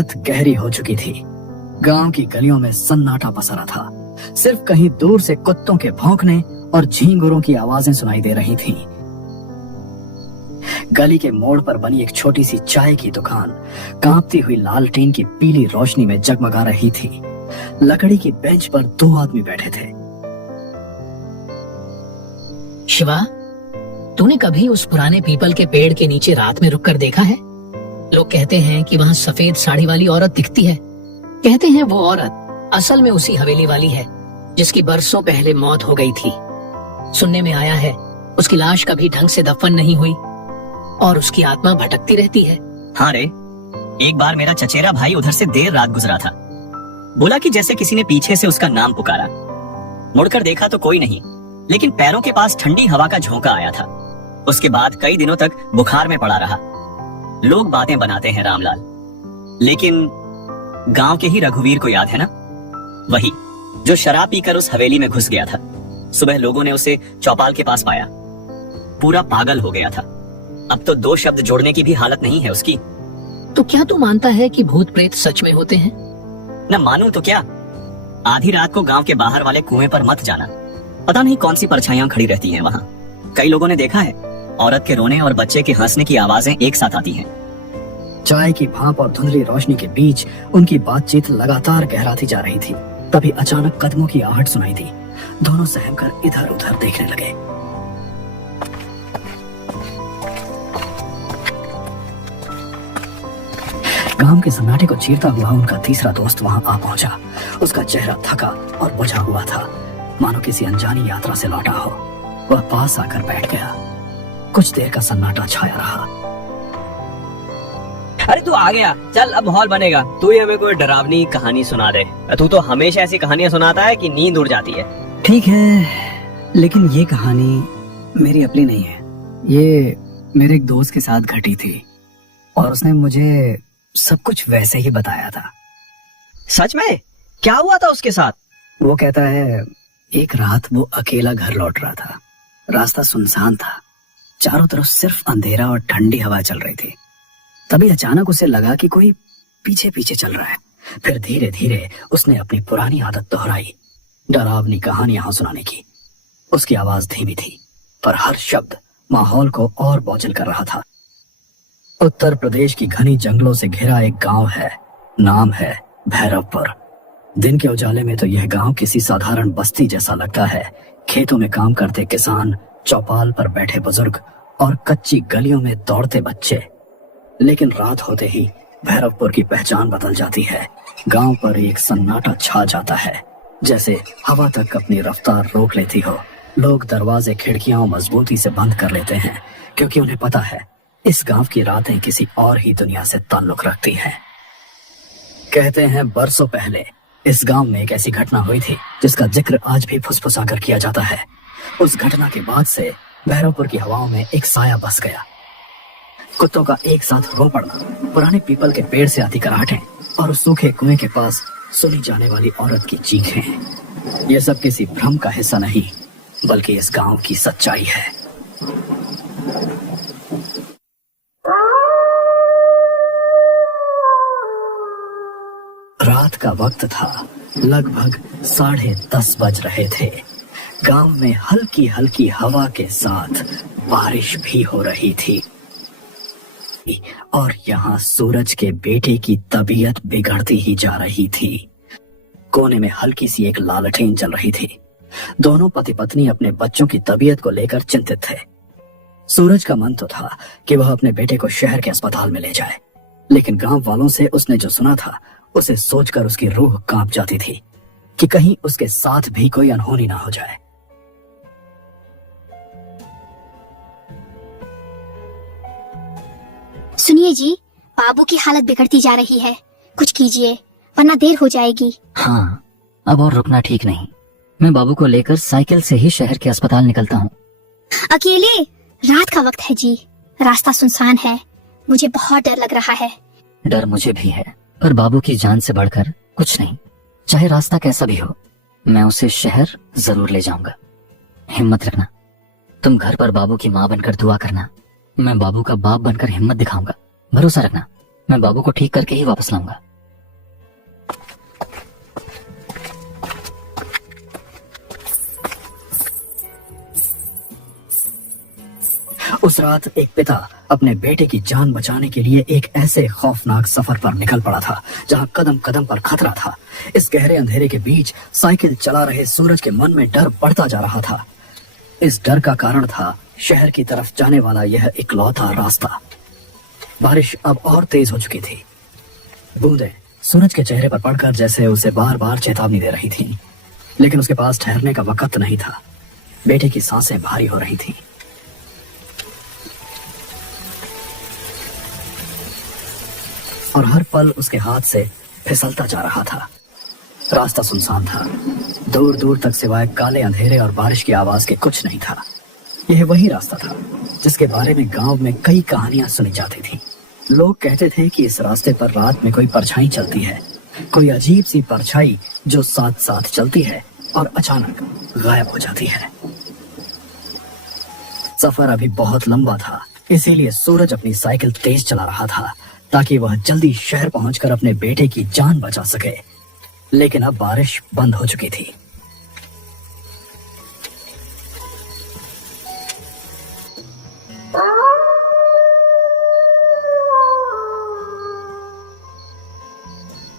रात गहरी हो चुकी थी। गांव की गलियों में सन्नाटा पसरा था। सिर्फ कहीं दूर से कुत्तों के भौंकने और झींगुरों की आवाजें सुनाई दे रही थीं। गली के मोड़ पर बनी एक छोटी सी चाय की दुकान कांपती हुई लालटेन की पीली रोशनी में जगमगा रही थी। लकड़ी की बेंच पर 2 आदमी बैठे थे। शिवा, तूने कभी उस पुराने पीपल के पेड़ के नीचे रात में रुककर देखा है? लोग कहते हैं कि वहाँ सफेद साड़ी वाली औरत दिखती है। कहते हैं वो औरत असल में उसी हवेली वाली है जिसकी बरसों पहले मौत हो गई थी। सुनने में आया है उसकी लाश कभी ढंग से दफन नहीं हुई और उसकी आत्मा भटकती रहती है। हाँ रे, एक बार मेरा चचेरा भाई उधर से देर रात गुजरा था। बोला कि जैसे किसी ने पीछे से उसका नाम पुकारा। मुड़कर देखा तो कोई नहीं, लेकिन पैरों के पास ठंडी हवा का झोंका आया था। उसके बाद कई दिनों तक बुखार में पड़ा रहा। लोग बातें बनाते हैं रामलाल, लेकिन गांव के ही रघुवीर को याद है ना? वही जो शराब पीकर उस हवेली में घुस गया था। सुबह लोगों ने उसे चौपाल के पास पाया, पूरा पागल हो गया था। अब तो 2 शब्द जोड़ने की भी हालत नहीं है उसकी। तो क्या तू मानता है कि भूत प्रेत सच में होते हैं? न मानूं तो क्या, आधी रात को गांव के बाहर वाले कुएं पर मत जाना। पता नहीं कौन सी परछाइयां खड़ी रहती हैं वहाँ। कई लोगों ने देखा है, औरत के रोने और बच्चे के हंसने की आवाजें एक साथ आती हैं। चाय की भाप और धुंधली रोशनी के बीच उनकी बातचीत लगातार गहराती जा रही थी। तभी अचानक कदमों की आहट सुनाई दी। दोनों सहमकर इधर उधर देखने लगे। गांव के सन्नाटे को चीरता हुआ उनका तीसरा दोस्त वहां आ पहुंचा। उसका चेहरा थका और बुझा हुआ था, मानो किसी अनजानी यात्रा से लौटा हो। वह पास आकर बैठ गया। कुछ देर का सन्नाटा छाया रहा। अरे तू आ गया, चल अब हॉल बनेगा। तू ही हमें कोई डरावनी कहानी सुना दे। तू तो हमेशा ऐसी कहानियां सुनाता है कि नींद उड़ जाती है। ठीक है, लेकिन ये कहानी मेरी अपनी नहीं है। ये मेरे एक दोस्त के साथ घटी थी और उसने मुझे सब कुछ वैसे ही बताया था। सच में? क्या हुआ था उसके साथ? वो कहता है एक रात वो अकेला घर लौट रहा था। रास्ता सुनसान था, चारों तरफ सिर्फ अंधेरा और ठंडी हवा चल रही थी। तभी अचानक उसे लगा कि कोई पीछे पीछे चल रहा है। फिर धीरे धीरे उसने अपनी पुरानी आदत दोहराई, डरावनी कहानियां सुनाने की। उसकी आवाज धीमी थी, पर हर शब्द माहौल को और बोझिल कर रहा था। उत्तर प्रदेश की घनी जंगलों से घिरा एक गांव है, नाम है भैरवपुर। दिन के उजाले में तो यह गांव किसी साधारण बस्ती जैसा लगता है। खेतों में काम करते किसान, चौपाल पर बैठे बुजुर्ग और कच्ची गलियों में दौड़ते बच्चे। लेकिन रात होते ही भैरवपुर की पहचान बदल जाती है। गांव पर एक सन्नाटा छा जाता है, जैसे हवा तक अपनी रफ्तार रोक लेती हो। लोग दरवाजे खिड़कियां मजबूती से बंद कर लेते हैं, क्योंकि उन्हें पता है इस गांव की रातें किसी और ही दुनिया से ताल्लुक रखती हैं। कहते हैं बरसों पहले इस गांव में एक ऐसी घटना हुई थी जिसका जिक्र आज भी फुसफुसाकर किया जाता है। उस घटना के बाद से भैरवपुर की हवाओं में एक साया बस गया। कुत्तों का एक साथ रो पड़ना, पुराने पीपल के पेड़ से आती कराहटें और उस सूखे कुएं के पास सुनी जाने वाली औरत की चीखें। ये सब किसी भ्रम का हिस्सा नहीं, बल्कि इस गांव की सच्चाई है। रात का वक्त था, लगभग 10:30 बज रहे थे। गांव में हल्की हल्की हवा के साथ बारिश भी हो रही थी और यहाँ सूरज के बेटे की तबीयत बिगड़ती ही जा रही थी। कोने में हल्की सी एक लालटेन जल रही थी। दोनों पति पत्नी अपने बच्चों की तबीयत को लेकर चिंतित थे। सूरज का मन तो था कि वह अपने बेटे को शहर के अस्पताल में ले जाए, लेकिन गांव वालों से उसने जो सुना था उसे सोचकर उसकी रूह कांप जाती थी कि कहीं उसके साथ भी कोई अनहोनी ना हो जाए। सुनिए जी, बाबू की हालत बिगड़ती जा रही है, कुछ कीजिए वरना देर हो जाएगी। हाँ, अब और रुकना ठीक नहीं। मैं बाबू को लेकर साइकिल से ही शहर के अस्पताल निकलता हूँ। अकेले? रात का वक्त है जी, रास्ता सुनसान है, मुझे बहुत डर लग रहा है। डर मुझे भी है, पर बाबू की जान से बढ़कर कुछ नहीं। चाहे रास्ता कैसा भी हो, मैं उसे शहर जरूर ले जाऊंगा। हिम्मत रखना। तुम घर पर बाबू की माँ बनकर दुआ करना, मैं बाबू का बाप बनकर हिम्मत दिखाऊंगा। भरोसा रखना, मैं बाबू को ठीक करके ही वापस लाऊंगा। उस रात एक पिता अपने बेटे की जान बचाने के लिए एक ऐसे खौफनाक सफर पर निकल पड़ा था जहां कदम कदम पर खतरा था। इस गहरे अंधेरे के बीच साइकिल चला रहे सूरज के मन में डर बढ़ता जा रहा था। इस डर का कारण था शहर की तरफ जाने वाला यह इकलौता रास्ता। बारिश अब और तेज हो चुकी थी। बूंदें सूरज के चेहरे पर पड़कर जैसे उसे बार बार चेतावनी दे रही थीं, लेकिन उसके पास ठहरने का वक्त नहीं था। बेटे की सांसें भारी हो रही थीं। और हर पल उसके हाथ से फिसलता जा रहा था। रास्ता सुनसान था। दूर दूर तक सिवाय काले अंधेरे और बारिश की आवाज के कुछ नहीं था। यह वही रास्ता था जिसके बारे में गांव में कई कहानियां सुनी जाती थी। लोग कहते थे कि इस रास्ते पर रात में कोई परछाई चलती है, कोई अजीब सी परछाई जो साथ साथ चलती है और अचानक गायब हो जाती है। सफर अभी बहुत लंबा था, इसीलिए सूरज अपनी साइकिल तेज चला रहा था ताकि वह जल्दी शहर पहुंचकर अपने बेटे की जान बचा सके। लेकिन अब बारिश बंद हो चुकी थी।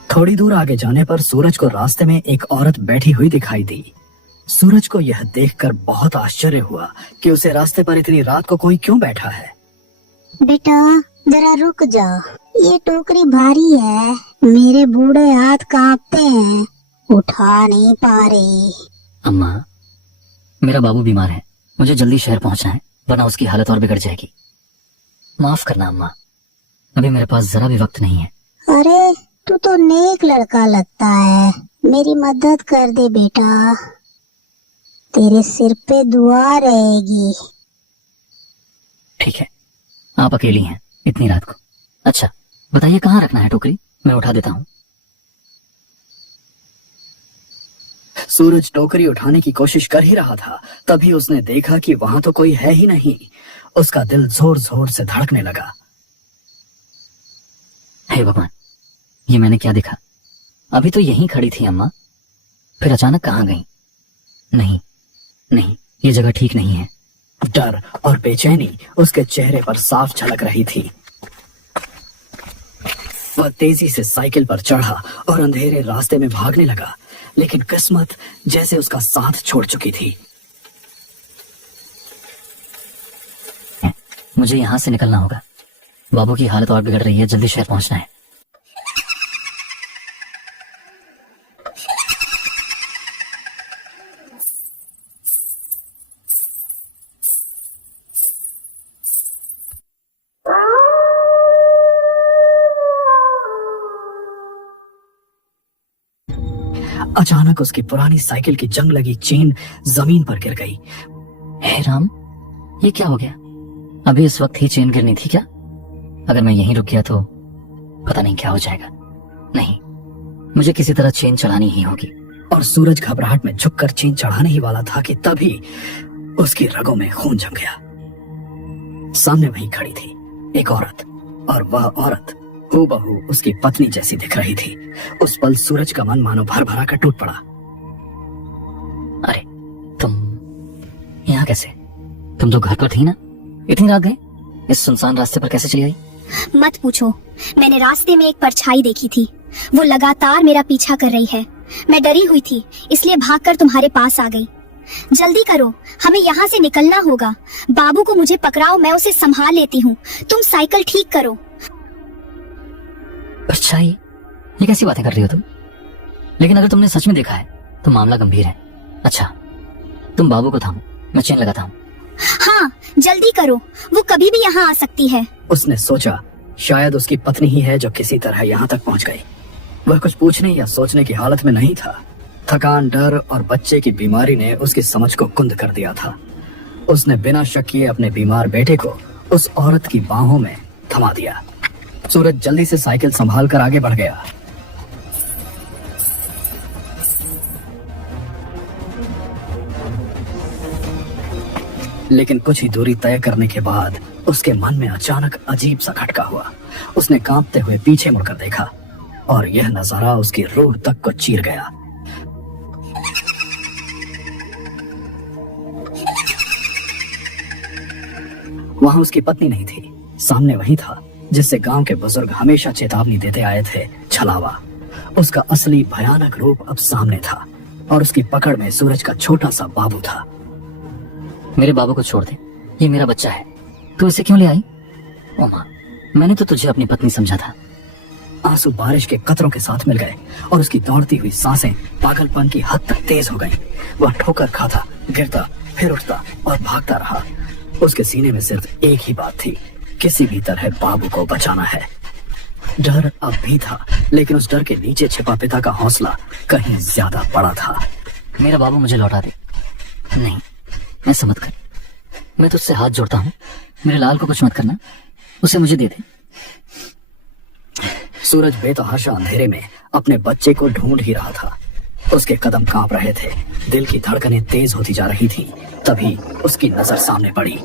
थोड़ी दूर आगे जाने पर सूरज को रास्ते में एक औरत बैठी हुई दिखाई दी। सूरज को यह देखकर बहुत आश्चर्य हुआ कि उसे रास्ते पर इतनी रात को कोई क्यों बैठा है। बेटा जरा रुक जा, ये टोकरी भारी है, मेरे बूढ़े हाथ कांपते हैं, उठा नहीं पा रही। अम्मा, मेरा बाबू बीमार है, मुझे जल्दी शहर पहुंचना है, वरना उसकी हालत और बिगड़ जाएगी। माफ करना अम्मा, अभी मेरे पास जरा भी वक्त नहीं है। अरे तू तो नेक लड़का लगता है, मेरी मदद कर दे बेटा, तेरे सिर पे दुआ रहेगी। ठीक है, आप अकेली हैं इतनी रात को। अच्छा बताइए कहाँ रखना है टोकरी, मैं उठा देता हूँ। सूरज टोकरी उठाने की कोशिश कर ही रहा था, तभी उसने देखा कि वहां तो कोई है ही नहीं। उसका दिल जोर जोर से धड़कने लगा। हे भगवान, ये मैंने क्या देखा? अभी तो यहीं खड़ी थी अम्मा, फिर अचानक कहाँ गई? नहीं नहीं, ये जगह ठीक नहीं है। डर और बेचैनी उसके चेहरे पर साफ झलक रही थी। वह तेजी से साइकिल पर चढ़ा और अंधेरे रास्ते में भागने लगा, लेकिन किस्मत जैसे उसका साथ छोड़ चुकी थी। मुझे यहाँ से निकलना होगा, बाबू की हालत और बिगड़ रही है, जल्दी शहर पहुंचना है। अचानक उसकी पुरानी साइकिल की जंग लगी चेन जमीन पर गिर गई। हे राम, ये क्या हो गया? अभी इस वक्त ही चेन गिरनी थी क्या? अगर मैं यहीं रुक गया तो पता नहीं क्या हो जाएगा। नहीं, मुझे किसी तरह चेन चढ़ानी ही होगी। और सूरज घबराहट में झुककर चेन चढ़ाने ही वाला था कि तभी उसकी रगों में खून जम गया। सामने वहीं खड़ी थी एक औरत, और वह औरत हूबहू उसकी पत्नी जैसी दिख रही थी। उस पल सूरज का मन मानो भर भरा कर टूट पड़ा। अरे तुम यहाँ कैसे? तुम तो घर पर थी ना, इतनी रात गए इस सुनसान रास्ते पर कैसे चली आई? मत पूछो, मैंने रास्ते में एक परछाई देखी थी, वो लगातार मेरा पीछा कर रही है। मैं डरी हुई थी, इसलिए भागकर तुम्हारे पास आ गई। जल्दी करो, हमें यहाँ से निकलना होगा। बाबू को मुझे पकड़ाओ, मैं उसे संभाल लेती हूँ। तुम साइकिल ठीक करो। अच्छा, ये कैसी बातें कर रही हो तुम? लेकिन अगर तुमने सच में देखा है तो मामला गंभीर है। अच्छा तुम बाबू को थामो, मैं चेन लगाता हूँ। हाँ जल्दी करो, वो कभी भी यहाँ आ सकती है। उसने सोचा शायद उसकी पत्नी ही है जो किसी तरह यहाँ तक पहुँच गई। वह कुछ पूछने या सोचने की हालत में नहीं था। थकान, डर और बच्चे की बीमारी ने उसकी समझ को कुंद कर दिया था। उसने बिना शक किए अपने बीमार बेटे को उस औरत की बाहों में थमा दिया। सूरज जल्दी से साइकिल संभाल कर आगे बढ़ गया। लेकिन कुछ ही दूरी तय करने के बाद उसके मन में अचानक अजीब सा खटका हुआ। उसने कांपते हुए पीछे मुड़कर देखा और यह नजारा उसकी रूह तक को चीर गया। वहां उसकी पत्नी नहीं थी। सामने वही था जिससे गांव के बुजुर्ग हमेशा चेतावनी देते आए थे, छलावा। उसका असली भयानक रूप अब सामने था और उसकी पकड़ में सूरज का छोटा सा बाबू था। मेरे बाबू को छोड़ दे, ये मेरा बच्चा है। तू इसे क्यों ले आई? ओ माँ, मैंने तो तुझे अपनी पत्नी समझा था। आंसू बारिश के कतरों के साथ मिल गए और उसकी दौड़ती हुई सांसें पागलपन की हद तक तेज हो गईं। वह ठोकर खाता, गिरता, फिर उठता और भागता रहा। उसके सीने में सिर्फ एक ही बात थी, किसी भी तरह बाबू को बचाना है। डर अब भी था, लेकिन उस डर के नीचे छिपा पिता का हौसला कहीं ज्यादा बड़ा था। मेरा बाबू मुझे लौटा दे। नहीं, ऐसा मत कर। मैं तुझसे हाथ जोड़ता हूँ, मेरे लाल को कुछ मत करना, उसे मुझे दे दे। सूरज बेतहाशा अंधेरे में अपने बच्चे को ढूंढ ही रहा था। उसके कदम कांप रहे थे, दिल की धड़कनें तेज होती जा रही थीं। तभी उसकी नजर सामने पड़ी।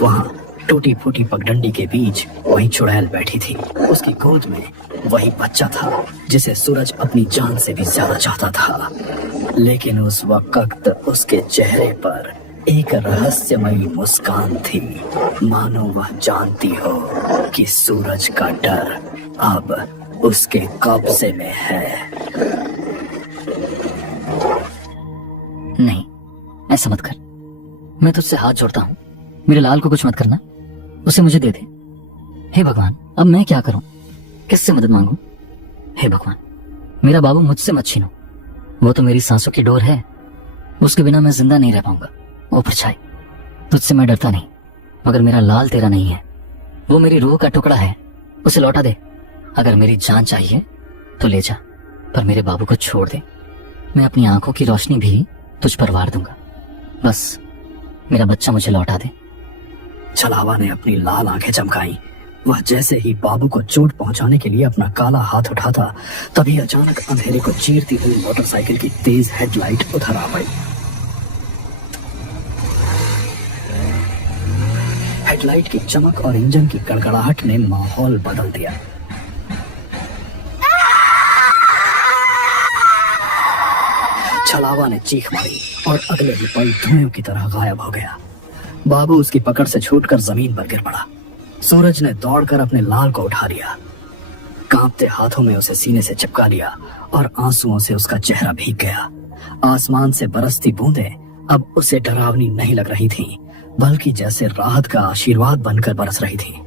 वहां टूटी फूटी पगडंडी के बीच वही चुड़ैल बैठी थी। उसकी गोद में वही बच्चा था जिसे सूरज अपनी जान से भी ज्यादा चाहता था। लेकिन उस वक्त उसके चेहरे पर एक रहस्यमयी मुस्कान थी, मानो वह जानती हो कि सूरज का डर अब उसके कब्जे में है। नहीं, ऐसा मत कर। मैं तुझसे हाथ जोड़ता हूँ, मेरे लाल को कुछ मत करना, उसे मुझे दे दे। हे भगवान, अब मैं क्या करूं? किससे मदद मांगूं? हे भगवान, मेरा बाबू मुझसे मत छीनो। वो तो मेरी सांसों की डोर है, उसके बिना मैं जिंदा नहीं रह पाऊंगा। ओ परछाई, तुझसे मैं डरता नहीं, मगर मेरा लाल तेरा नहीं है। वो मेरी रूह का टुकड़ा है, उसे लौटा दे। अगर मेरी जान चाहिए तो ले जा, पर मेरे बाबू को छोड़ दे। मैं अपनी आंखों की रोशनी भी तुझ पर वार दूंगा। बस मेरा बच्चा मुझे लौटा दे। छलावा ने अपनी लाल आंखें चमकाई। वह जैसे ही बाबू को चोट पहुंचाने के लिए अपना काला हाथ उठाता, तभी अचानक अंधेरे को चीरती हुई मोटरसाइकिल की तेज हेडलाइट उधर आ पड़ी। हेडलाइट की चमक और इंजन की गड़गड़ाहट ने माहौल बदल दिया। छलावा ने चीख मारी और अगले ही पल धुएं की तरह गायब हो गया। बाबू उसकी पकड़ से छूटकर जमीन पर गिर पड़ा। सूरज ने दौड़कर अपने लाल को उठा लिया, कांपते हाथों में उसे सीने से चिपका लिया और आंसुओं से उसका चेहरा भीग गया। आसमान से बरसती बूंदें अब उसे डरावनी नहीं लग रही थीं, बल्कि जैसे राहत का आशीर्वाद बनकर बरस रही थीं।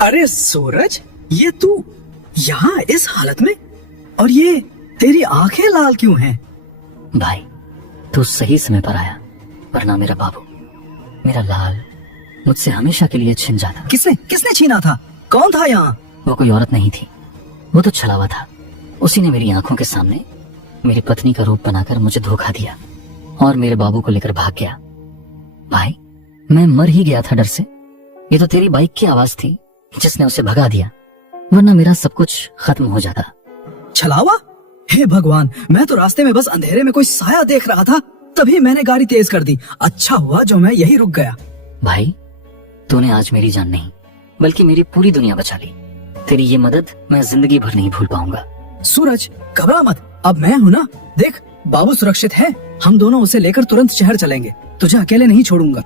अरे सूरज, ये तू यहाँ इस हालत में? और ये तेरी आंखें लाल क्यों हैं? भाई, तू सही समय पर आया, वरना मेरा बाबू, मेरा लाल मुझसे हमेशा के लिए छिन जाता। किसने छीना था? कौन था यहाँ? वो कोई औरत नहीं थी, वो तो छलावा था। उसी ने मेरी आंखों के सामने मेरी पत्नी का रूप बनाकर मुझे धोखा दिया और मेरे बाबू को लेकर भाग गया। भाई, मैं मर ही गया था डर से। ये तो तेरी बाइक की आवाज थी जिसने उसे भगा दिया, वरना मेरा सब कुछ खत्म हो जाता। छलावा? हे भगवान, मैं तो रास्ते में बस अंधेरे में कोई साया देख रहा था, तभी मैंने गाड़ी तेज कर दी। अच्छा हुआ जो मैं यही रुक गया। भाई, तूने आज मेरी जान नहीं बल्कि मेरी पूरी दुनिया बचा ली। तेरी ये मदद मैं जिंदगी भर नहीं भूल पाऊंगा। सूरज, घबरा मत, अब मैं हूँ ना। देख, बाबू सुरक्षित है। हम दोनों उसे लेकर तुरंत शहर चलेंगे। तुझे अकेले नहीं छोड़ूंगा।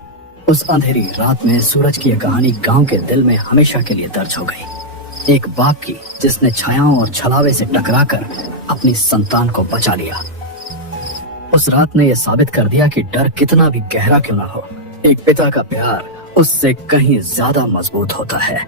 उस अंधेरी रात में सूरज की यह कहानी गांव के दिल में हमेशा के लिए दर्ज हो गई। एक बाप की जिसने छायाओं और छलावे से टकराकर अपनी संतान को बचा लिया। उस रात ने यह साबित कर दिया कि डर कितना भी गहरा क्यों ना हो, एक पिता का प्यार उससे कहीं ज्यादा मजबूत होता है।